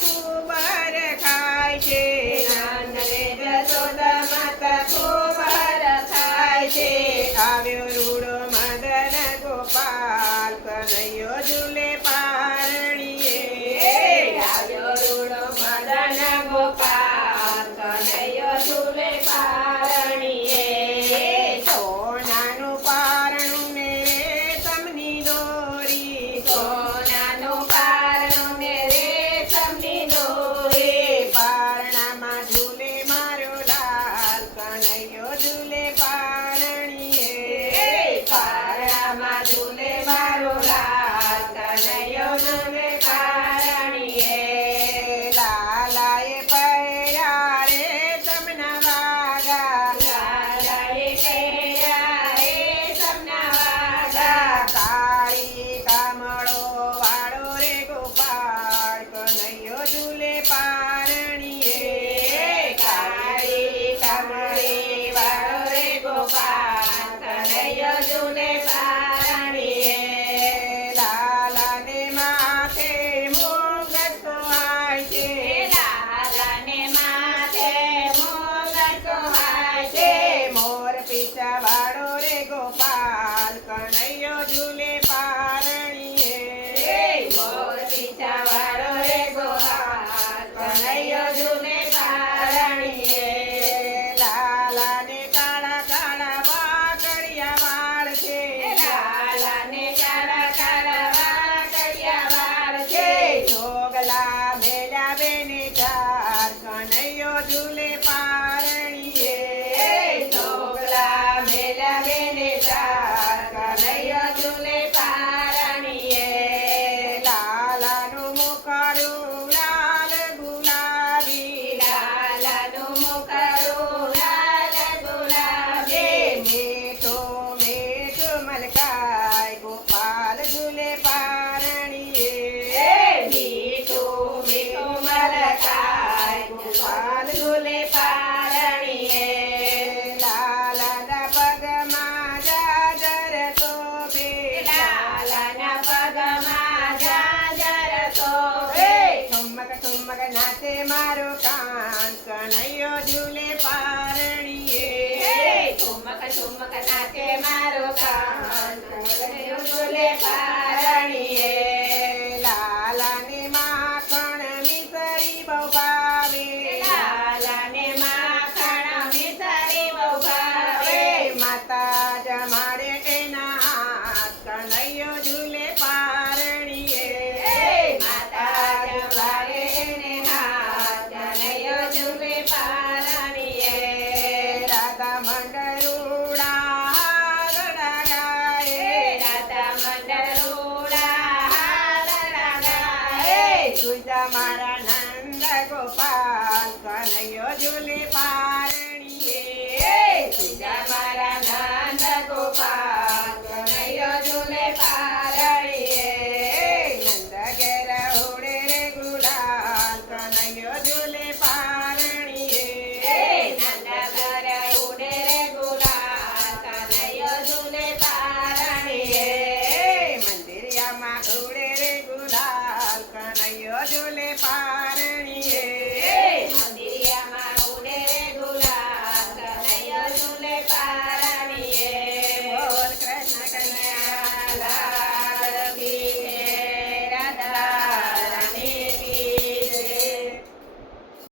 ખૂબ રખાય છે, નંદ ને જશોદા માતા ખૂબ રખાય છે. આવ્યો રૂડો મદન ગોપાલ કનૈયો ઝૂલે પારણીએ, આવ્યો રૂડો મદન ગોપાલ કનૈયો ઝૂલે પારણીએ. સોનાનું પારણું ને રેશમની દોરી, સોનાનું પારણું ને રેશમની દોરી, પારણામાં ઝૂલે મારો લાલ કનૈયો ઝૂલે પારણીએ, પારણામાં ઝૂલે મારો લાલ કનૈયો ઝૂલે પારણીએ. લાલાએ પહેર્યા રેશમના વાગા, લાલાએ પહેર્યા રેશમના વાગા, કાળી કામળો વાળો રે ગોપાળ કનૈયો ઝૂલે પારણીએ, કાળી કામળી વાળો રે ગોપાળ કનૈયો ઝૂલે પારણીએ. લાલાને માથે મુગટ સોહાય છે, લાલાને માથે મુગટ સોહાય છે, મોર પીછા વાળો રે ગોપાલ કનૈયો ઝૂલે પારણીએ, મોર પીછા વાળો રે ગોપાલ કનૈયો ઝૂલે પારણીએ. લાલાને કાળા કાળા વાકડિયા વાળ છે, લાલાને કાળા કાળા વાકડિયા વાળ છે, જોગલા મેલ્યા બેને ચાર કનૈયો ઝૂલે પારણીએ, જોગલા મેલ્યા બેને ચાર કનૈયો ઝૂલે પારણીએ. લાલાનું મુખડું લાલ ગુલાબી, લાલાનું મુખડું લાલ ગુલાબી, મીઠું મીઠું મલકાય ગોપાલ ઝૂલે પારણીએ, મીઠું મીઠું મલકાય ગોપાલ ઝૂલે પારણીએ. લાલાના પગમાં જાજર શોભે, લાલાના પગમાં જાજર શોભે, ઠુમક ઠુમક નાચે મારો કાન કનૈયો ઝૂલે પારણીએ, ઠુમક ઠુમક નાચે મારો કાન કનૈયો ઝૂલે પારણીએ. લાલાને માખણ મિસરી બહુ ભાવે, લાલાને માખણ મિસરી બહુ ભાવે, માતા જમાડે એના હાથ કનૈયો ઝૂલે પારણીએ, માતા જમાડે એને હાથ કનૈયો ઝૂલે પારણીએ. રાધા મંડળુડા હારડા ગાય, રાધા મંડળુડા હારડા ગાય, તુજા મારા નંદ ગોપાલ કનૈયો ઝૂલે પારણીએ, તુજા મારા નંદ ગોપાલ કનૈયો ઝૂલે પારણીએ.